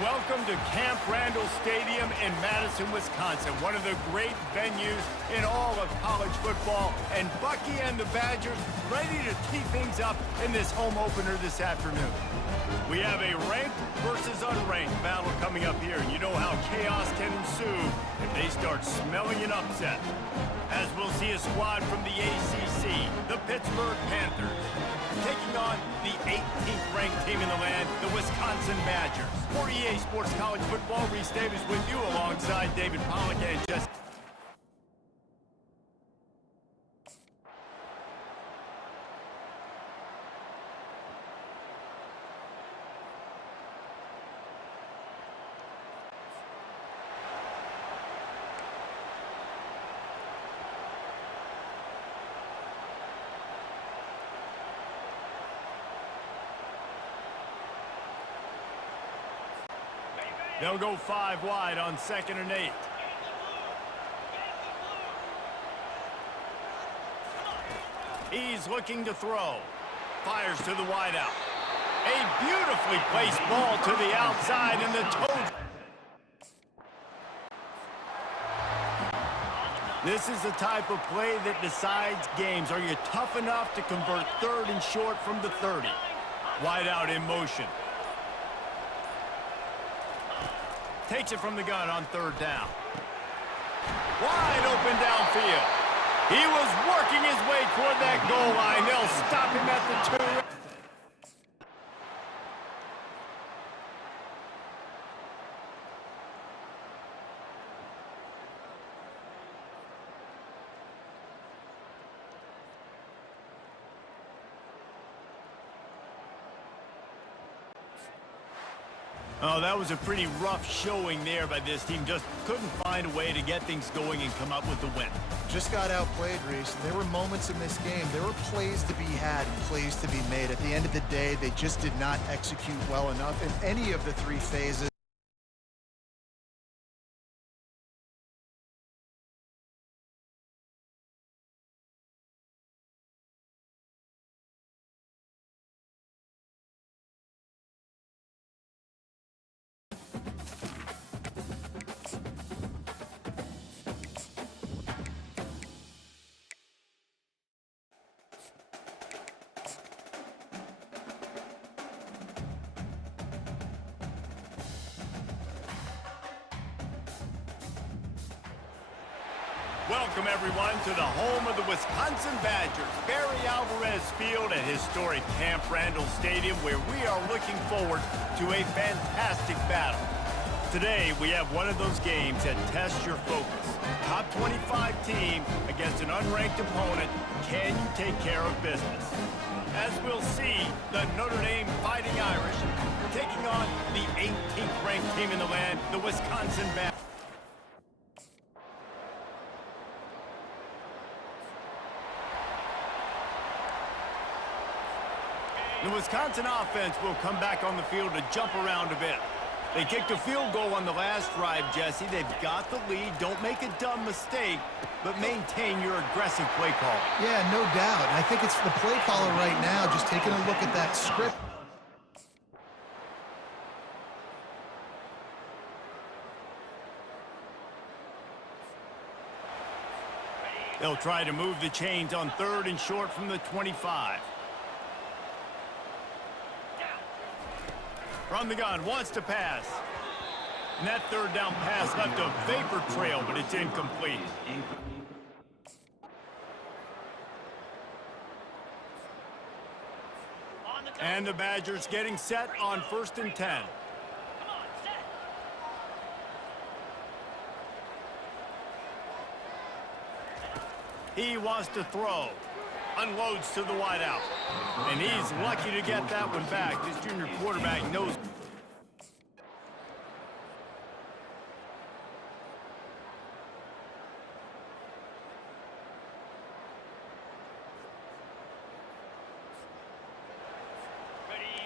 Welcome to Camp Randall Stadium in Madison, Wisconsin, one of the great venues in all of college football. And Bucky and the Badgers ready to tee things up in this home opener this afternoon. We have a ranked versus unranked battle coming up here, and you know how chaos can ensue if they start smelling an upset. As we'll see a squad from the ACC, the Pittsburgh Panthers, taking on the 18th ranked team in the land, the Wisconsin Badgers. For EA Sports College Football, Reese Davis with you alongside David Pollock and Jesse. They'll go 5 wide on 2nd and 8. He's looking to throw. Fires to the wideout. A beautifully placed ball to the outside, and the toe. This is the type of play that decides games. Are you tough enough to convert 3rd and short from the 30? Wideout in motion. Takes it from the gun on 3rd down. Wide open downfield. He was working his way toward that goal line. They'll stop him at the 2. Oh, that was a pretty rough showing there by this team. Just couldn't find a way to get things going and come up with the win. Just got outplayed, Reese. There were moments in this game. There were plays to be had and plays to be made. At the end of the day, they just did not execute well enough in any of the 3 phases. Welcome, everyone, to the home of the Wisconsin Badgers, Barry Alvarez Field at historic Camp Randall Stadium, where we are looking forward to a fantastic battle. Today, we have one of those games that tests your focus. Top 25 team against an unranked opponent. Can you take care of business? As we'll see, the Notre Dame Fighting Irish taking on the 18th ranked team in the land, the Wisconsin Badgers. The Wisconsin offense will come back on the field to jump around a bit. They kicked a field goal on the last drive, Jesse. They've got the lead. Don't make a dumb mistake, but maintain your aggressive play call. Yeah, no doubt. I think it's the play caller right now just taking a look at that script. They'll try to move the chains on 3rd and short from the 25. From the gun, wants to pass. And that 3rd down pass left a vapor trail, but it's incomplete. And the Badgers getting set on 1st and 10. He wants to throw. Unloads to the wideout. And he's lucky to get that one back. This junior quarterback knows.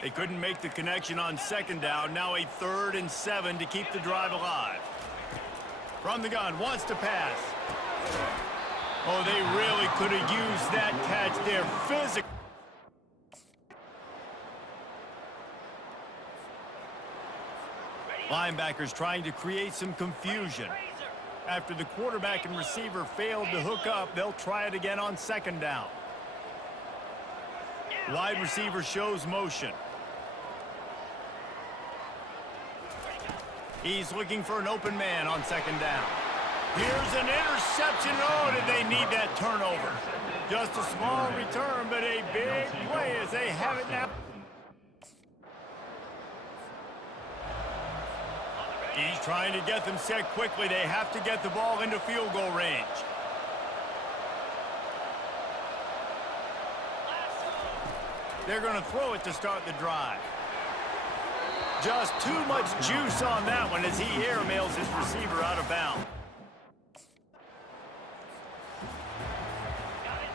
They couldn't make the connection on 2nd down. Now a 3rd and 7 to keep the drive alive. From the gun, wants to pass. Oh, they really could have used that catch there. Physical. Linebackers trying to create some confusion. After the quarterback and receiver failed to hook up, they'll try it again on second down. Wide receiver shows motion. He's looking for an open man on second down. Here's an interception. Oh, did they need that turnover? Just a small return, but a big play as they have it now. He's trying to get them set quickly. They have to get the ball into field goal range. They're going to throw it to start the drive. Just too much juice on that one as he airmails his receiver out of bounds.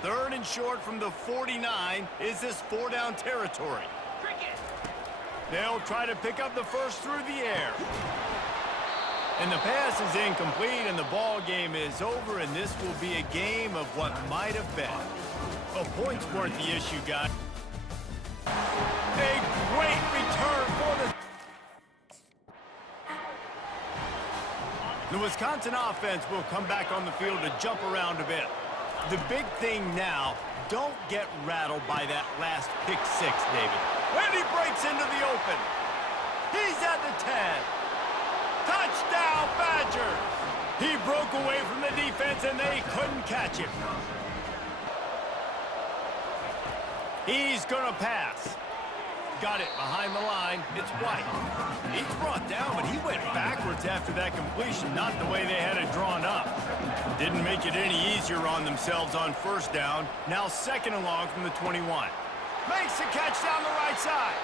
Third and short from the 49. Is this four-down territory? They'll try to pick up the first through the air. And the pass is incomplete, and the ball game is over, and this will be a game of what might have been. Well, points weren't the issue, guys. A great return for the Wisconsin offense will come back on the field to jump around a bit. The big thing now, don't get rattled by that last pick six, David. And he breaks into the open. He's at the 10. Touchdown, Badgers! He broke away from the defense, and they couldn't catch him. He's going to pass. Got it behind the line. It's White. He's brought down, but he went backwards after that completion, not the way they had it drawn up. Didn't make it any easier on themselves on first down. Now second and long from the 21. Makes the catch down the right side.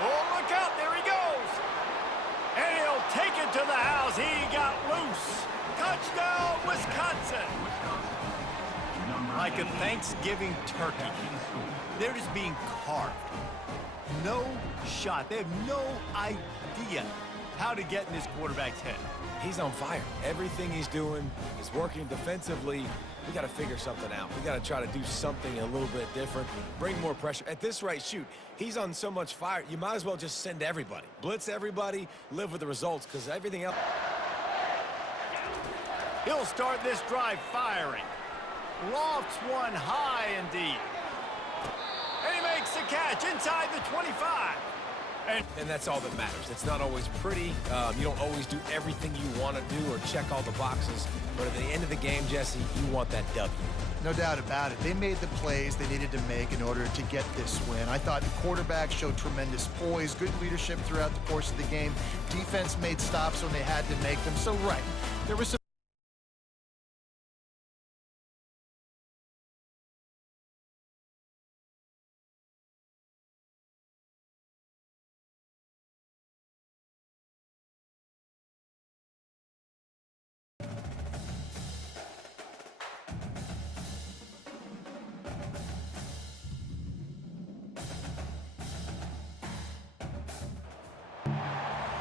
Oh, look out. There he goes. And he'll take it to the house. He got loose. Touchdown, Wisconsin. Like a Thanksgiving turkey. They're just being carved. No shot. They have no idea how to get in this quarterback's head. He's on fire. Everything he's doing is working defensively. We got to figure something out. We got to try to do something a little bit different, bring more pressure. At this rate, shoot, he's on so much fire, you might as well just send everybody. Blitz everybody, live with the results, because everything else... He'll start this drive firing. Lofts one high and deep. And he makes the catch inside the 25. And that's all that matters. It's not always pretty. You don't always do everything you want to do or check all the boxes. But at the end of the game, Jesse, you want that W. No doubt about it. They made the plays they needed to make in order to get this win. I thought the quarterback showed tremendous poise, good leadership throughout the course of the game. Defense made stops when they had to make them. So, right, there was some...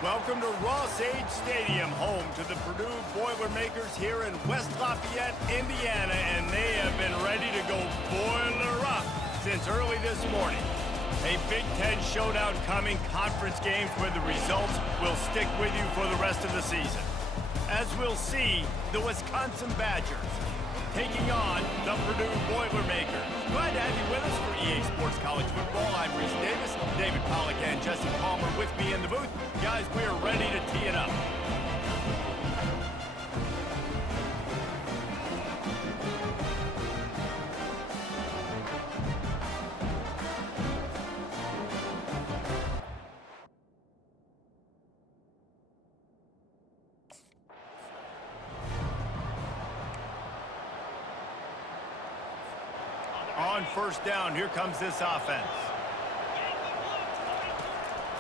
Welcome to Ross-Age Stadium, home to the Purdue Boilermakers here in West Lafayette, Indiana, and they have been ready to go boiler up since early this morning. A Big Ten showdown coming, conference games where the results will stick with you for the rest of the season. As we'll see, the Wisconsin Badgers taking on the Purdue Boilermakers. Glad to have you with us for EA Sports College Football. I'm Reese Davis, David Pollack and Jesse Palmer with me in the booth. Guys, we are ready to tee it up. On first down, here comes this offense.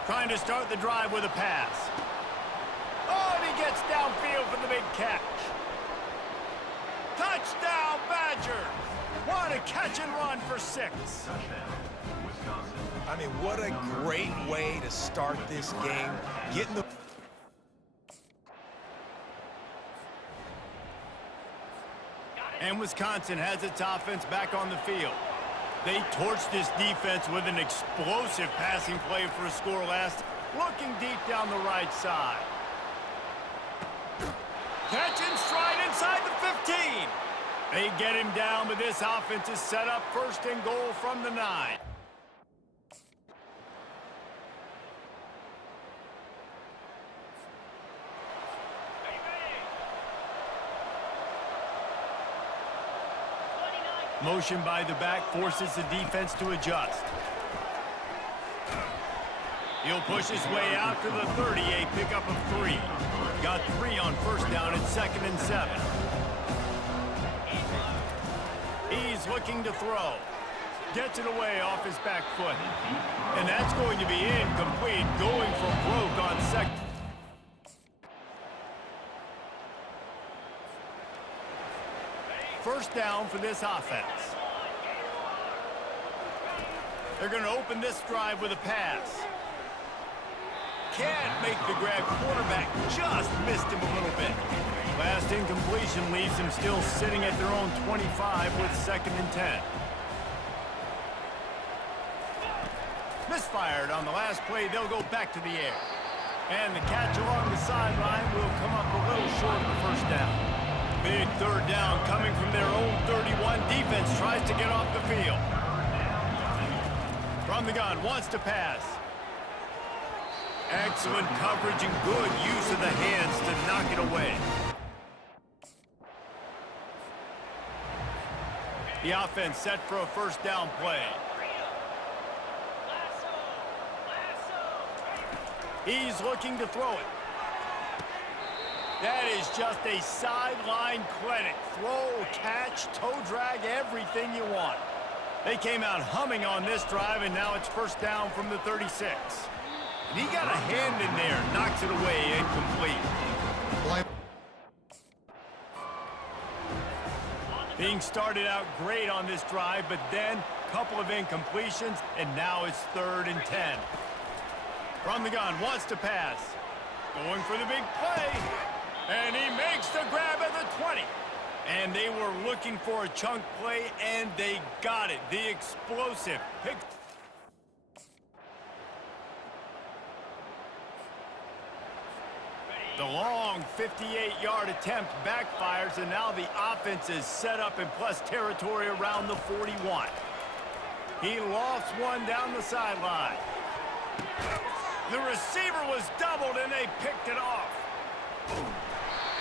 Trying to start the drive with a pass. Oh, and he gets downfield for the big catch. Touchdown, Badgers! What a catch and run for 6. I mean, what a great way to start this game. Getting the... And Wisconsin has its offense back on the field. They torched this defense with an explosive passing play for a score last. looking deep down the right side. Catch and stride inside the 15. They get him down, but this offense is set up first and goal from the 9. Motion by the back forces the defense to adjust. He'll push his way out to the 38, pickup of 3. Got 3 on first down at 2nd and 7. He's looking to throw. Gets it away off his back foot. And that's going to be incomplete, going for broke on second. First down for this offense. They're going to open this drive with a pass. Can't make the grab. Quarterback just missed him a little bit. Last incompletion leaves them still sitting at their own 25 with 2nd and 10. Misfired on the last play. They'll go back to the air. And the catch along the sideline will come up a little short of the first down. Big third down coming from their own 31. Defense tries to get off the field. From the gun, wants to pass. Excellent coverage and good use of the hands to knock it away. The offense set for a first down play. He's looking to throw it. That is just a sideline clinic. Throw, catch, toe drag, everything you want. They came out humming on this drive, and now it's first down from the 36. And he got a hand in there, knocks it away, incomplete. Being started out great on this drive, but then a couple of incompletions, and now it's 3rd and 10. From the gun, wants to pass. Going for the big play. And he makes the grab at the 20. And they were looking for a chunk play, and they got it. The explosive pick. The long 58-yard attempt backfires, and now the offense is set up in plus territory around the 41. He lofts one down the sideline. The receiver was doubled, and they picked it off.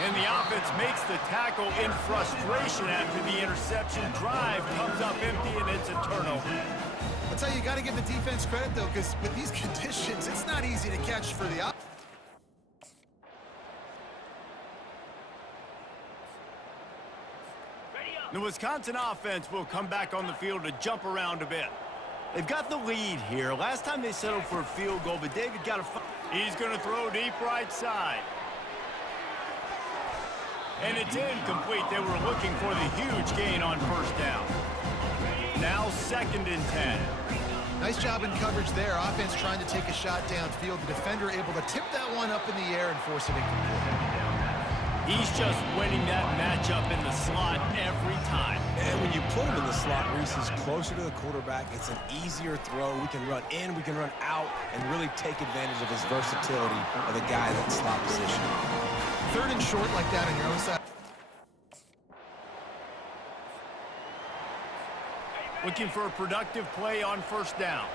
And the offense makes the tackle in frustration after the interception. Drive comes up empty, and it's a turnover. I'll tell you, you got to give the defense credit, though, because with these conditions, it's not easy to catch for the offense. The Wisconsin offense will come back on the field to jump around a bit. They've got the lead here. Last time they settled for a field goal, but David got a... He's going to throw deep right side. And it's incomplete. They were looking for the huge gain on first down. Now 2nd and 10. Nice job in coverage there. Offense trying to take a shot downfield. The defender able to tip that one up in the air and force it incomplete. He's just winning that matchup in the slot every time. And when you put him in the slot, Reese, he's closer to the quarterback. It's an easier throw. We can run in, we can run out, and really take advantage of his versatility of the guy in that slot position. 3rd and short like that on your own side. Looking for a productive play on first down.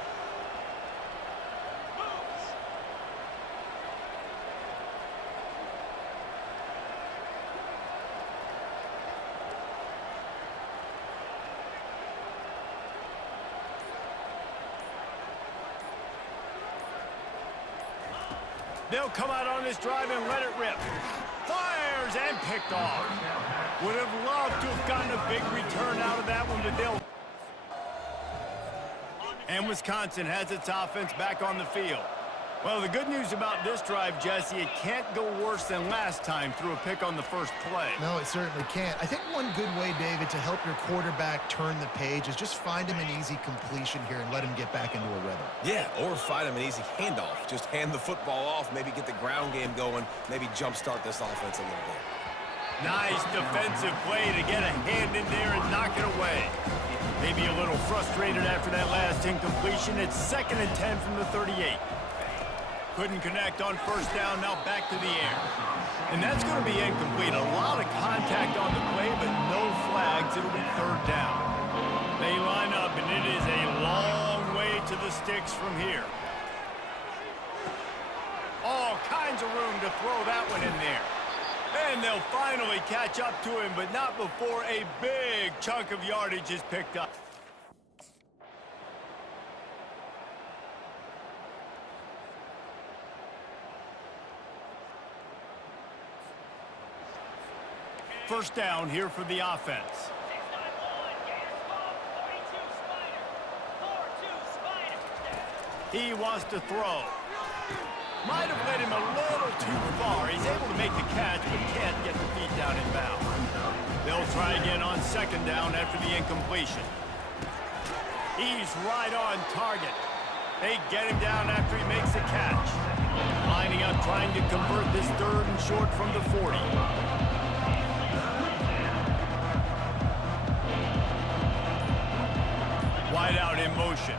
They'll come out on this drive and let it rip. Fires and picked off. Would have loved to have gotten a big return out of that one, but they'll... And Wisconsin has its offense back on the field. Well, the good news about this drive, Jesse, it can't go worse than last time through a pick on the first play. No, it certainly can't. I think one good way, David, to help your quarterback turn the page is just find him an easy completion here and let him get back into a rhythm. Yeah, or find him an easy handoff. Just hand the football off, maybe get the ground game going, maybe jumpstart this offense a little bit. Nice defensive play to get a hand in there and knock it away. Maybe a little frustrated after that last incompletion. It's 2nd and 10 from the 38. Couldn't connect on first down, now back to the air. And that's going to be incomplete. A lot of contact on the play, but no flags. It'll be third down. They line up, and it is a long way to the sticks from here. All kinds of room to throw that one in there. And they'll finally catch up to him, but not before a big chunk of yardage is picked up. First down here for the offense. He wants to throw. Might have led him a little too far. He's able to make the catch, but can't get the feet down in bounds. They'll try again on second down after the incompletion. He's right on target. They get him down after he makes the catch. Lining up, trying to convert this third and short from the 40. Wide out in motion.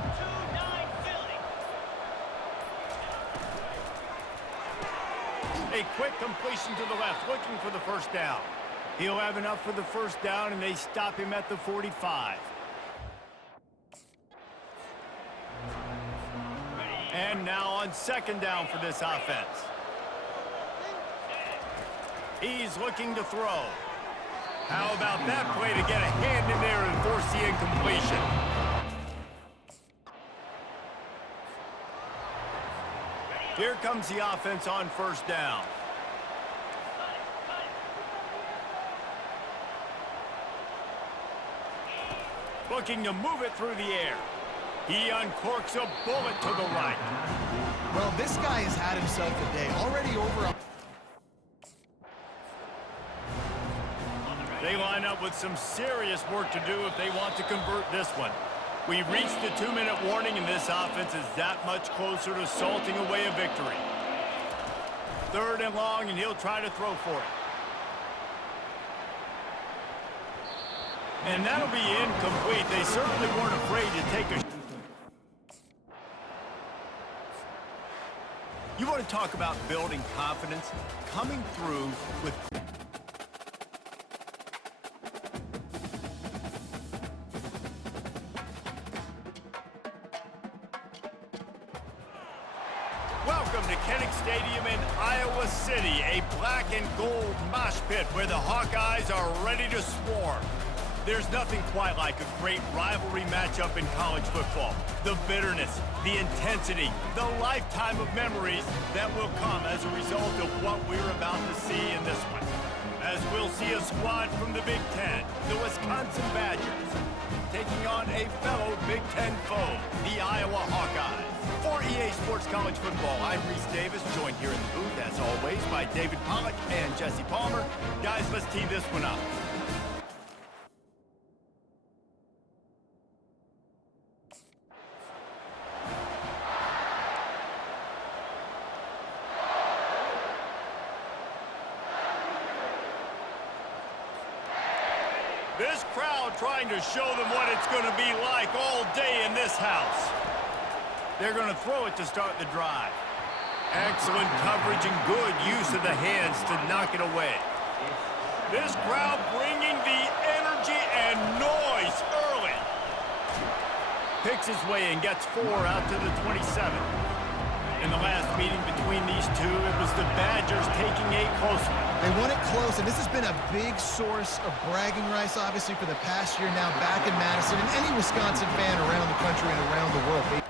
A quick completion to the left, looking for the first down. He'll have enough for the first down, and they stop him at the 45. And now on second down for this offense. He's looking to throw. How about that play to get a hand in there and force the incompletion? Here comes the offense on first down. Looking to move it through the air. He uncorks a bullet to the right. Well, this guy has had himself a day. Already over. They line up with some serious work to do if they want to convert this one. We've reached the 2-minute warning, and this offense is that much closer to salting away a victory. Third and long, and he'll try to throw for it. And that'll be incomplete. They certainly weren't afraid to take a... You want to talk about building confidence? Coming through with... Welcome to Kinnick Stadium in Iowa City, a black and gold mosh pit where the Hawkeyes are ready to swarm. There's nothing quite like a great rivalry matchup in college football. The bitterness, the intensity, the lifetime of memories that will come as a result of what we're about to see in this one. As we'll see a squad from the Big Ten, the Wisconsin Badgers, taking on a fellow Big Ten foe, the Iowa Hawkeyes. For EA Sports College Football, I'm Reese Davis, joined here in the booth, as always, by David Pollack and Jesse Palmer. Guys, let's tee this one up. This crowd trying to show them what it's going to be like all day in this house. They're going to throw it to start the drive. Excellent coverage and good use of the hands to knock it away. This crowd bringing the energy and noise early. Picks his way and gets 4 out to the 27. In the last meeting between these two, it was the Badgers taking a close one. They won it close, and this has been a big source of bragging rights, obviously, for the past year now back in Madison, and any Wisconsin fan around the country and around the world.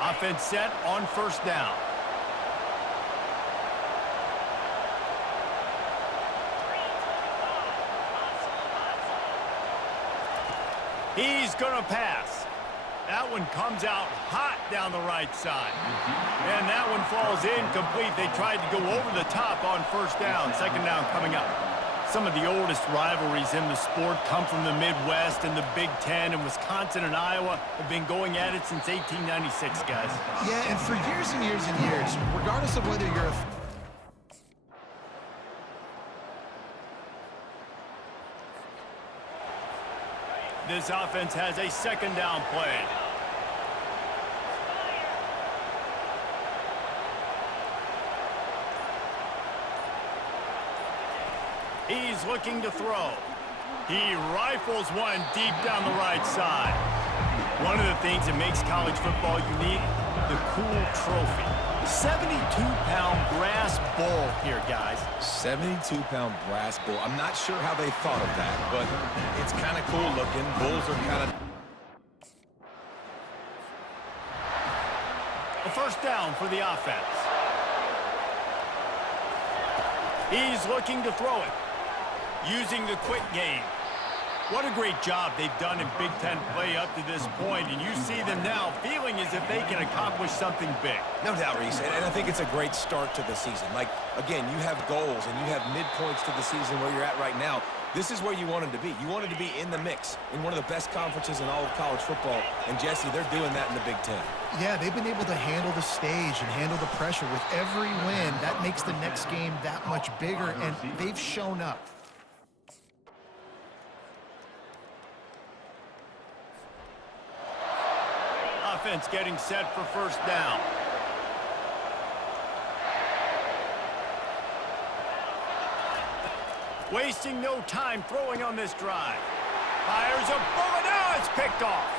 Offense set on first down. He's going to pass. That one comes out hot down the right side. And that one falls incomplete. They tried to go over the top on first down. Second down coming up. Some of the oldest rivalries in the sport come from the Midwest, and the Big Ten, and Wisconsin and Iowa have been going at it since 1896, guys. Yeah, and for years and years and years, regardless of whether you're a... This offense has a second down play. He's looking to throw. He rifles one deep down the right side. One of the things that makes college football unique, the cool trophy. 72-pound brass bull here, guys. 72-pound brass bull. I'm not sure how they thought of that, but it's kind of cool looking. Bulls are kind of... A first down for the offense. He's looking to throw it, using the quick game. What a great job they've done in Big Ten play up to this point, and you see them now feeling as if they can accomplish something big. No doubt, Reese, and I think it's a great start to the season. Like, again, you have goals and you have midpoints to the season where you're at right now. This is where you wanted to be. You wanted to be in the mix in one of the best conferences in all of college football, and Jesse, they're doing that in the Big Ten. Yeah, they've been able to handle the stage and handle the pressure. With every win, that makes the next game that much bigger, and they've shown up. Offense getting set for first down. Wasting no time throwing on this drive. Fires a bullet. Now it's picked off.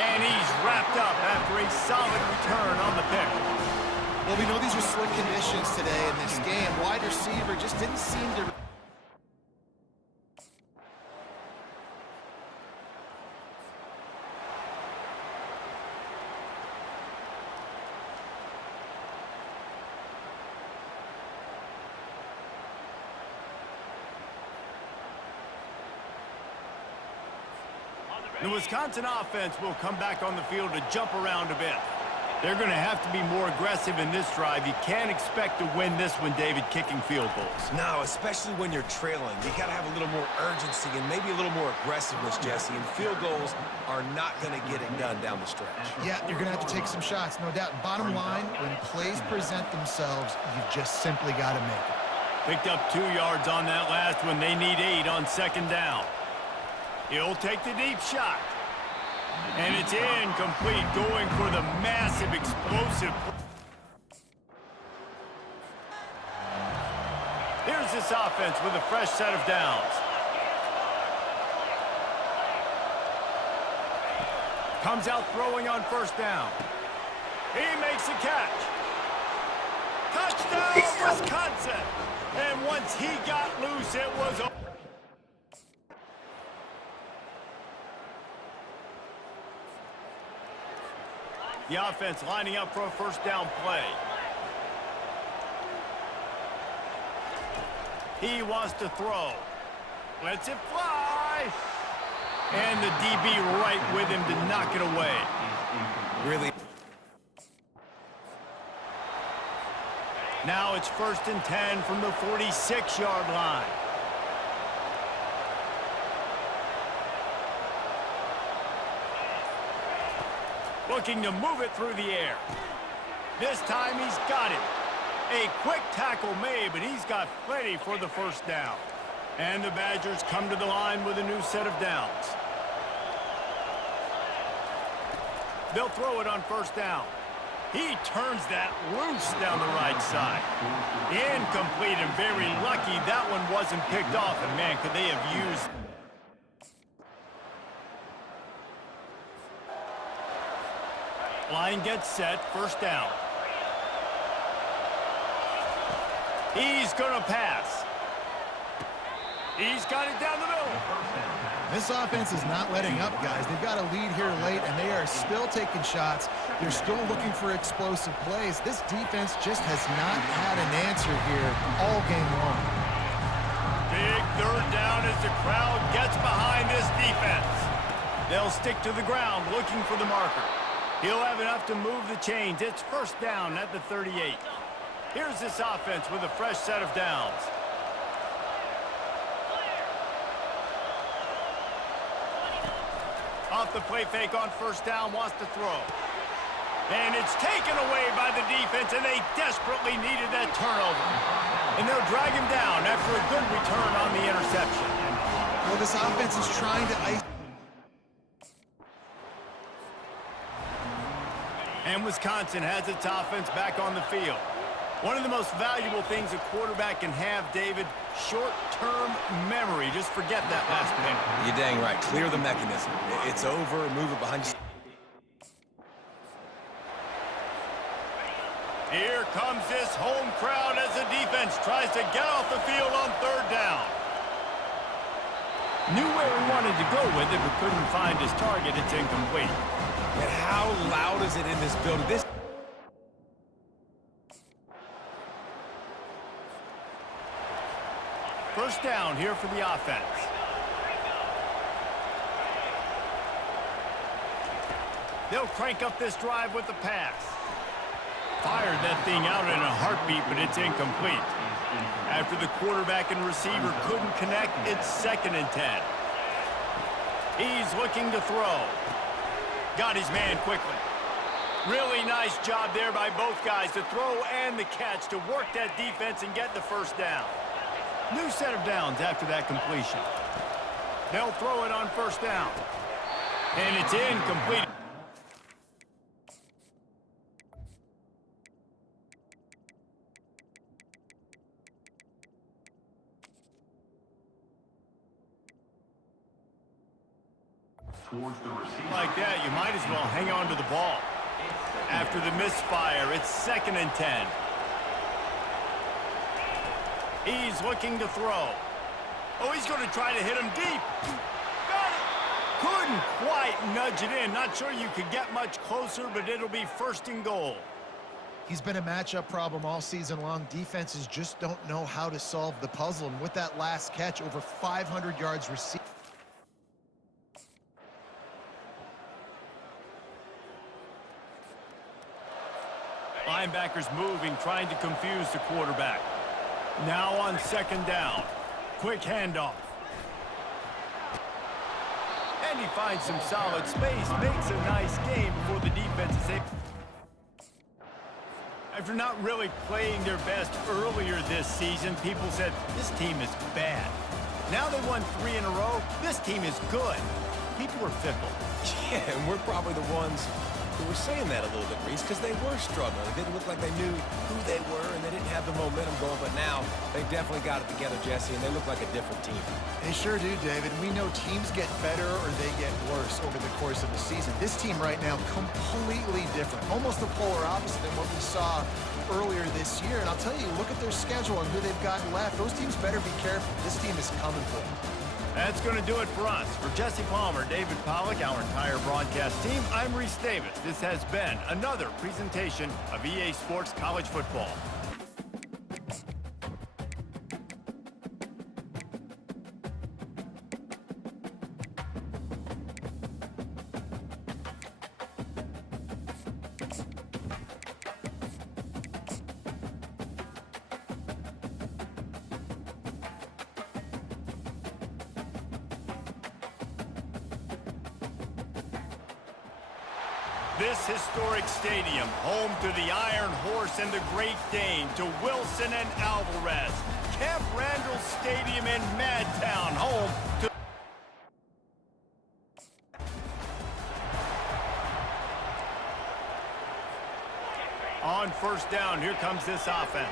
And he's wrapped up after a solid return on the pick. Well, we know these are slick conditions today in this game. Wide receiver just didn't seem to... The Wisconsin offense will come back on the field to jump around a bit. They're going to have to be more aggressive in this drive. You can't expect to win this one, David, kicking field goals. No, especially when you're trailing. You got to have a little more urgency and maybe a little more aggressiveness, Jesse. And field goals are not going to get it done down the stretch. Yeah, you're going to have to take some shots, no doubt. Bottom line, when plays present themselves, you've just simply got to make it. Picked up 2 yards on that last one. They need 8 on second down. He'll take the deep shot. And it's incomplete, going for the massive, explosive. Here's this offense with a fresh set of downs. Comes out throwing on first down. He makes a catch. Touchdown, Wisconsin! And once he got loose, it was over. The offense lining up for a first down play. He wants to throw. Lets it fly. And the DB right with him to knock it away. Really? Now it's 1st and 10 from the 46-yard line. Looking to move it through the air. This time he's got it. A quick tackle made, but he's got plenty for the first down. And the Badgers come to the line with a new set of downs. They'll throw it on first down. He turns that loose down the right side. Incomplete and very lucky that one wasn't picked off. And man, could they have used... Line gets set, first down. He's gonna pass. He's got it down the middle. This offense is not letting up, guys. They've got a lead here late, and they are still taking shots. They're still looking for explosive plays. This defense just has not had an answer here all game long. Big third down as the crowd gets behind this defense. They'll stick to the ground looking for the marker. He'll have enough to move the chains. It's first down at the 38. Here's this offense with a fresh set of downs. Off the play fake on first down, wants to throw. And it's taken away by the defense, and they desperately needed that turnover. And they'll drag him down after a good return on the interception. Well, this offense is trying to ice. And Wisconsin has its offense back on the field. One of the most valuable things a quarterback can have, David, short-term memory. Just forget that last pick. You're dang right. Clear the mechanism. It's over. Move it behind you. Here comes this home crowd as the defense tries to get off the field on third down. Knew where he wanted to go with it, but couldn't find his target. It's incomplete. And how loud is it in this building? This. First down here for the offense. They'll crank up this drive with the pass. Fired that thing out in a heartbeat, but it's incomplete. After the quarterback and receiver couldn't connect, it's 2nd and 10. He's looking to throw. Got his man quickly. Really nice job there by both guys to throw and the catch to work that defense and get the first down. New set of downs after that completion. They'll throw it on first down. And it's incomplete. Like that, you might as well hang on to the ball. After the misfire, it's 2nd and 10. He's looking to throw. Oh, he's going to try to hit him deep. Got it. Couldn't quite nudge it in. Not sure you could get much closer, but it'll be 1st and goal. He's been a matchup problem all season long. Defenses just don't know how to solve the puzzle. And with that last catch, over 500 yards received. Linebackers moving, trying to confuse the quarterback. Now on 2nd down. Quick handoff. And he finds some solid space, makes a nice game before the defense is able. After not really playing their best earlier this season, people said, this team is bad. Now they won 3 in a row. This team is good. People are fickle. Yeah, and we're probably the ones who were saying that a little bit, Reese, because they were struggling. It didn't look like they knew who they were, and they didn't have the momentum going. But now they definitely got it together, Jesse, and they look like a different team. They sure do, David. We know teams get better or they get worse over the course of the season. This team right now, completely different. Almost the polar opposite than what we saw earlier this year. And I'll tell you, look at their schedule and who they've got left. Those teams better be careful. This team is coming for them. That's going to do it for us. For Jesse Palmer, David Pollack, our entire broadcast team, I'm Reese Davis. This has been another presentation of EA Sports College Football. This historic stadium, home to the Iron Horse and the Great Dane, to Wilson and Alvarez. Camp Randall Stadium in Madtown, home to... On first down, here comes this offense.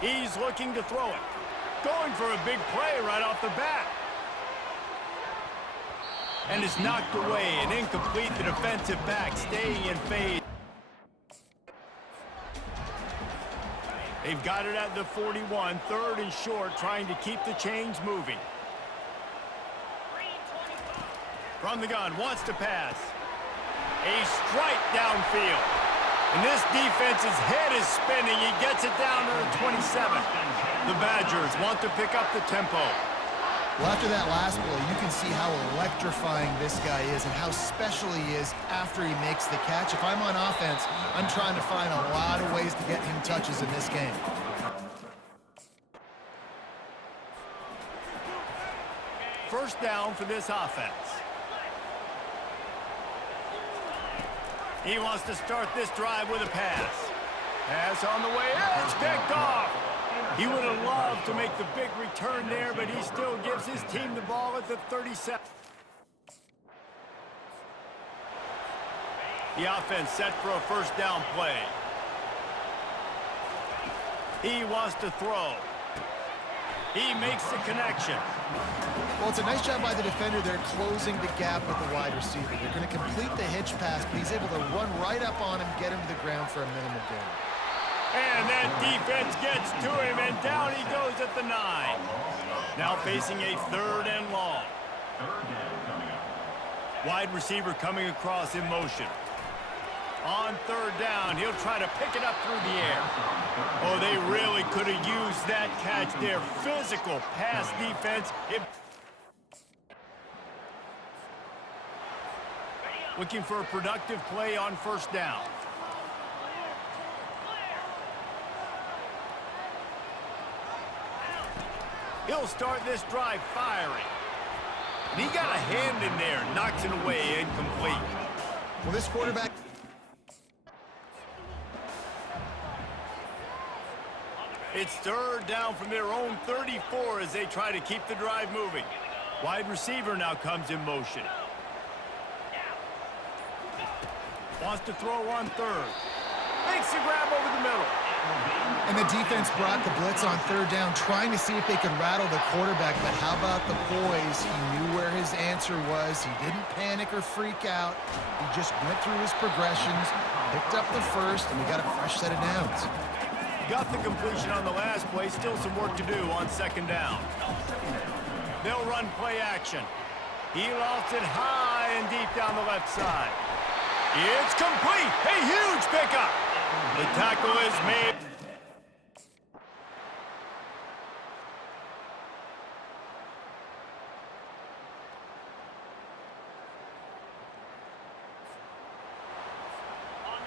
He's looking to throw it. Going for a big play right off the bat. And is knocked away and incomplete. The defensive back staying in phase. They've got it at the 41, 3rd and short, trying to keep the chains moving. From the gun, wants to pass. A strike downfield. And this defense's head is spinning. He gets it down to the 27. The Badgers want to pick up the tempo. Well, after that last play, you can see how electrifying this guy is and how special he is after he makes the catch. If I'm on offense, I'm trying to find a lot of ways to get him touches in this game. First down for this offense. He wants to start this drive with a pass. Pass on the way. It's picked off. He would have loved to make the big return there, but he still gives his team the ball at the 37. The offense set for a first down play. He wants to throw. He makes the connection. Well, it's a nice job by the defender. They're closing the gap with the wide receiver. They're going to complete the hitch pass, but he's able to run right up on him, get him to the ground for a minimal gain. And that defense gets to him, and down he goes at the 9. Now facing a 3rd and long. Wide receiver coming across in motion. On 3rd down, he'll try to pick it up through the air. Oh, they really could have used that catch there. Physical pass defense. Looking for a productive play on 1st down. He'll start this drive firing. And he got a hand in there, knocks it away, incomplete. Well, this quarterback... It's 3rd down from their own 34 as they try to keep the drive moving. Wide receiver now comes in motion. Wants to throw on 3rd. Makes the grab over the middle. And the defense brought the blitz on 3rd down, trying to see if they could rattle the quarterback, but how about the poise? He knew where his answer was. He didn't panic or freak out. He just went through his progressions, picked up the first, and we got a fresh set of downs. Got the completion on the last play. Still some work to do on 2nd down. They'll run play action. He lofts it high and deep down the left side. It's complete. A huge pickup. The tackle is made.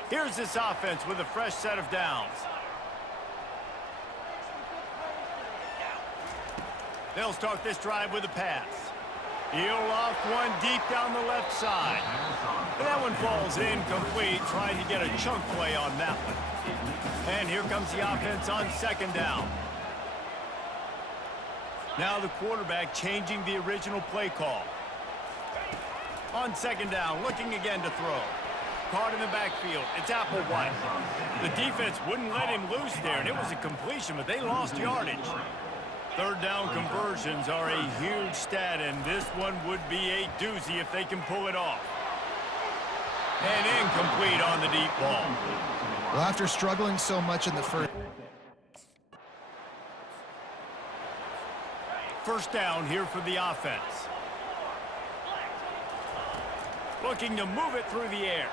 Here's this offense with a fresh set of downs. They'll start this drive with a pass. He'll loft one deep down the left side. And that one falls incomplete, trying to get a chunk play on that one. And here comes the offense on 2nd down. Now the quarterback changing the original play call. On 2nd down, looking again to throw. Caught in the backfield. It's Applewhite. The defense wouldn't let him loose there, and it was a completion, but they lost yardage. 3rd down conversions are a huge stat, and this one would be a doozy if they can pull it off. And incomplete on the deep ball. Well, after struggling so much in the first down here for the offense. Looking to move it through the air.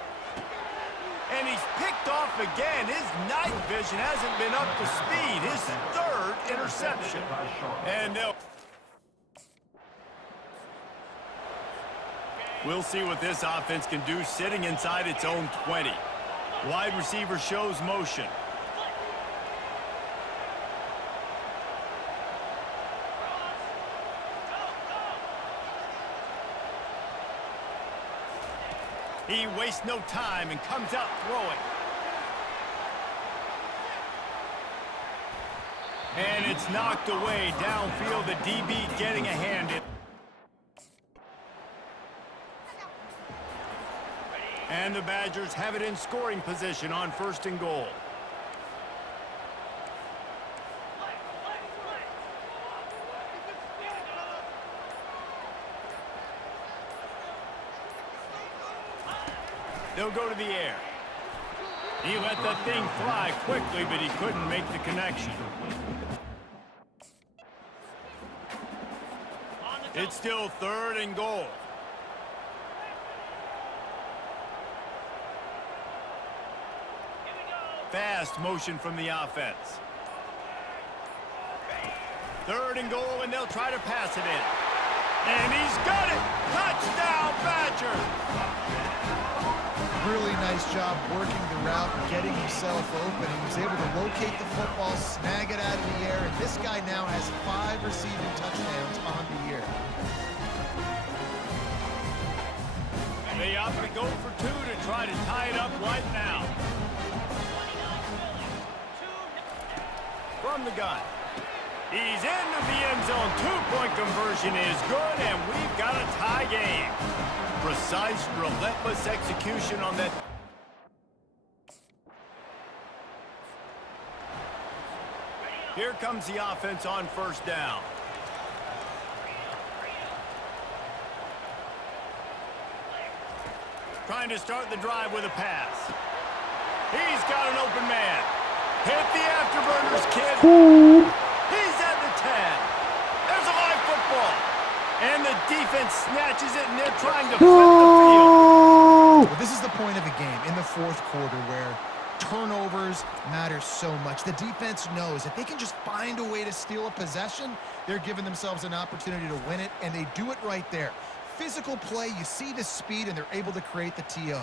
And he's picked off again. His night vision hasn't been up to speed. His 3rd interception. And we'll see what this offense can do sitting inside its own 20. Wide receiver shows motion. He wastes no time and comes out throwing. And it's knocked away downfield. The DB getting a hand in. And the Badgers have it in scoring position on 1st and goal. They'll go to the air. He let that thing fly quickly, but he couldn't make the connection. It's still 3rd and goal. Fast motion from the offense. 3rd and goal, and they'll try to pass it in. And he's got it! Touchdown, Badgers! Really nice job working the route and getting himself open. He was able to locate the football, snag it out of the air, and this guy now has 5 receiving touchdowns on the year. They opt to go for 2 to try to tie it up right now. From the gun, He's into the end zone. Two-point conversion is good, and we've got a tie game. Precise, relentless execution on that. Here comes the offense on first down. Trying to start the drive with a pass. He's got an open man. Hit the afterburners, kid. He's at the 10. There's a live football. And the defense snatches it, and they're trying to flip the field. Well, this is the point of a game in the fourth quarter where turnovers matter so much. The defense knows if they can just find a way to steal a possession, they're giving themselves an opportunity to win it, and they do it right there. Physical play, you see the speed, and they're able to create the TO.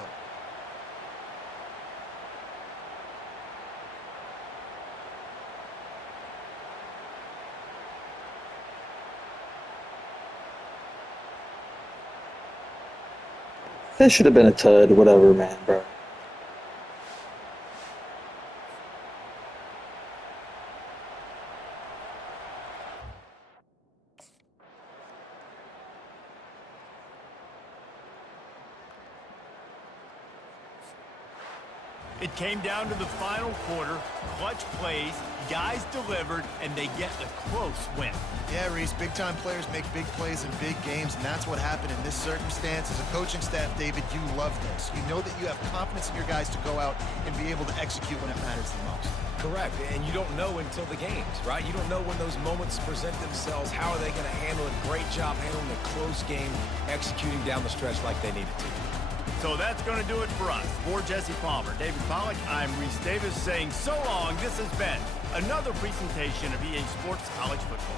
That should have been a tud, whatever, man, bro. It came down to the final quarter. Clutch plays, guys delivered, and they get the close win. Yeah, Reese, big-time players make big plays in big games, and that's what happened in this circumstance. As a coaching staff, David, you love this. You know that you have confidence in your guys to go out and be able to execute when it matters the most. Correct, and you don't know until the games, right? You don't know when those moments present themselves. How are they going to handle it? Great job handling a close game, executing down the stretch like they needed to. So that's going to do it for us. For Jesse Palmer, David Pollack, I'm Reese Davis saying so long. This has been another presentation of EA Sports College Football.